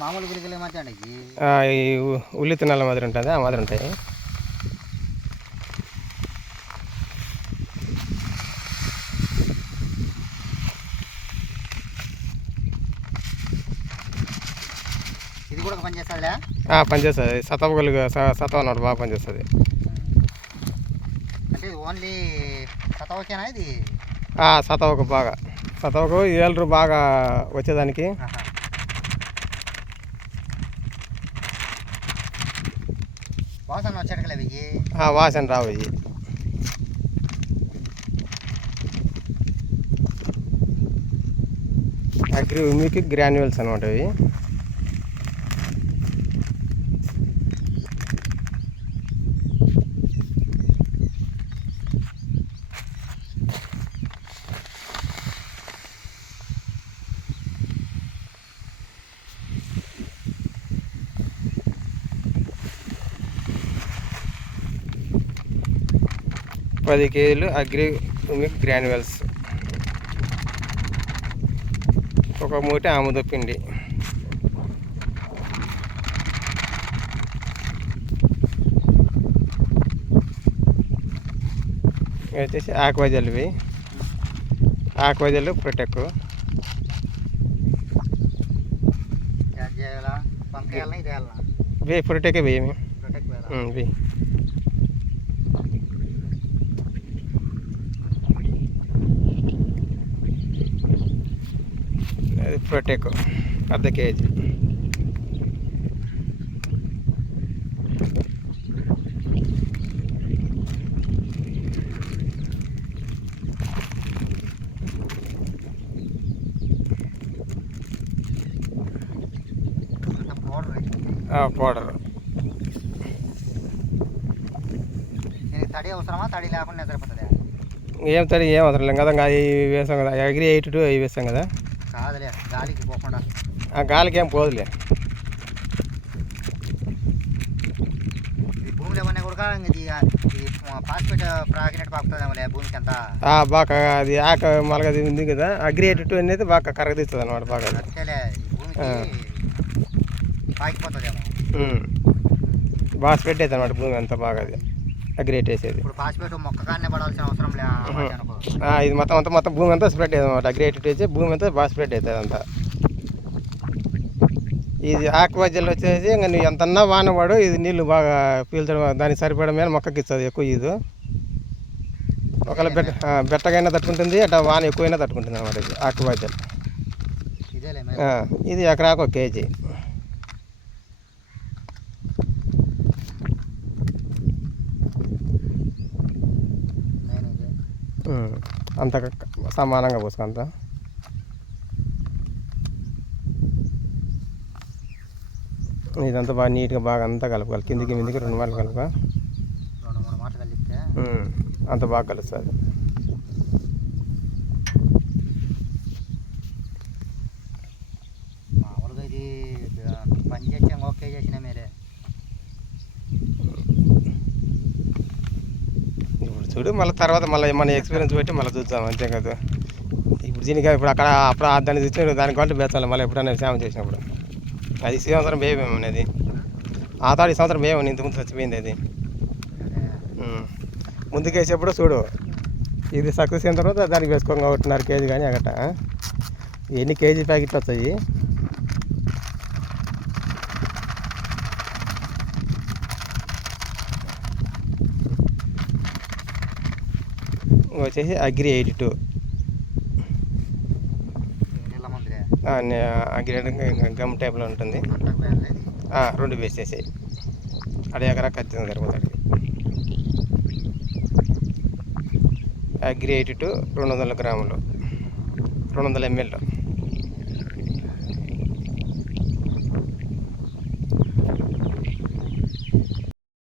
మామూలు గిలికలు ఏమంటే ఈ ఉల్లి తినాల మాదిరి ఉంటుంది, ఆ మాదిరి ఉంటాయి. ఇది కూడా పనిచేస్తుందిలే. పనిచేస్తుంది. సతవ అన్నాడు, బాగా పనిచేస్తుంది. అంటే ఓన్లీ సతవకేనా ఇది? సతవకు బాగా, సతవకు ఏలరు బాగా వచ్చేదానికి. వాసన వచ్చేటకలే వాసన రావు. ఇవి అగ్రి గ్రాన్యువల్స్ అనమాట. ఇవి 10 kg అగ్రి గ్రాన్యువల్స్, ఒక మూట ఆముద పిండి, వచ్చేసి ఆక్వాజల్. ఇవి ఆక్వాజల్ ప్రొటెక్. ప్రొటెక్ వేయమి అది ప్రొటెక్ 1/2 kg. పౌడర్ తడి అవసరమా? తడి లేకుండా సరిపోతుంది. ఏం తడి ఏం అవసరం లేదు కదా, అది వేసాం కదా. అగ్రి 82 అవి వేసాం కదా. కాదులే, గాలికి పోకుండా. గాలికి ఏం పోదులే. భూమిలో ఏమన్నా కూడా పాస్పేట్ ప్రాగినట్టు పాకుతుందేమో భూమికి అంతా. బాగా అది మళ్ళీ ఉంది కదా. అగ్రి 82 అనేది బాగా కరగదీస్తుంది అనమాట. బాగా భూమికి పాకిపోతుందేమో. బాగా స్ప్రెడ్ అవుతుంది అనమాట భూమి అంతా. బాగా అది అగ్రియేట్ వేసేది. ఇప్పుడు పాస్పేట్ మొక్కగానే పడాల్సిన అవసరం లేదు. ఇది మొత్తం భూమి అంతా స్ప్రెడ్ అవుతుంది అనమాట. అగ్రియేట్ వేసి భూమి అంతా బాగా స్ప్రెడ్ అవుతుంది అంతా. ఇది ఆక్వాజల్ వచ్చేసి ఇంకా నువ్వు ఎంతన్నా వానవాడు ఇది నీళ్ళు బాగా పీల్చడం, దానికి సరిపడ మీద మొక్కకి ఇస్తుంది ఎక్కువ. ఇది ఒకవేళ బెట్టగైనా తట్టుకుంటుంది, అట్లా వాన ఎక్కువైనా తట్టుకుంటుంది అనమాట. ఇది ఆక్వాజల్. ఇది ఎకరాకు 1 kg. అంత సమానంగా పోసుకుంటా. ఇదంతా బాగా నీట్గా బాగా అంతా కలుపుకోవాలి. కిందికి మీదికి 2 మాటలు కలుపుక, 2-3 మాటలు కలిపితే అంత బాగా కలుస్తుంది. మామూలుగా ఇది పని చేసాం, ఓకే చేసినా మీరే. ఇప్పుడు చూడు, మళ్ళీ తర్వాత మన ఎక్స్పీరియన్స్ పెట్టి మళ్ళీ చూద్దాం, అంతే కదా. ఇప్పుడు దీనికి ఇప్పుడు అప్పుడు దాన్ని తెచ్చిన దానికి గంట పెంచాలి మళ్ళీ ఎప్పుడైనా సేవ చేసినప్పుడు. అది ఈ సంవత్సరం వేయమేమో అనేది, ఆ తాడు ఈ సంవత్సరం వేయమని ఇంత ముందు చచ్చిపోయింది అది. ముందుకేసేప్పుడు చూడు, ఇది సక్సెస్ అయిన తర్వాత దానికి వేసుకోండి 1.5 kg కానీ అగట. ఎన్ని కేజీ ప్యాకెట్లు వస్తాయి. వచ్చేసి అగ్రి 82 అగ్రి గమ్ టైప్లో ఉంటుంది. 2 వేసేసి అది ఎకరా ఖచ్చితంగా సరిపోతుంది. అగ్రి 82 200 గ్రాములు, 200 ml.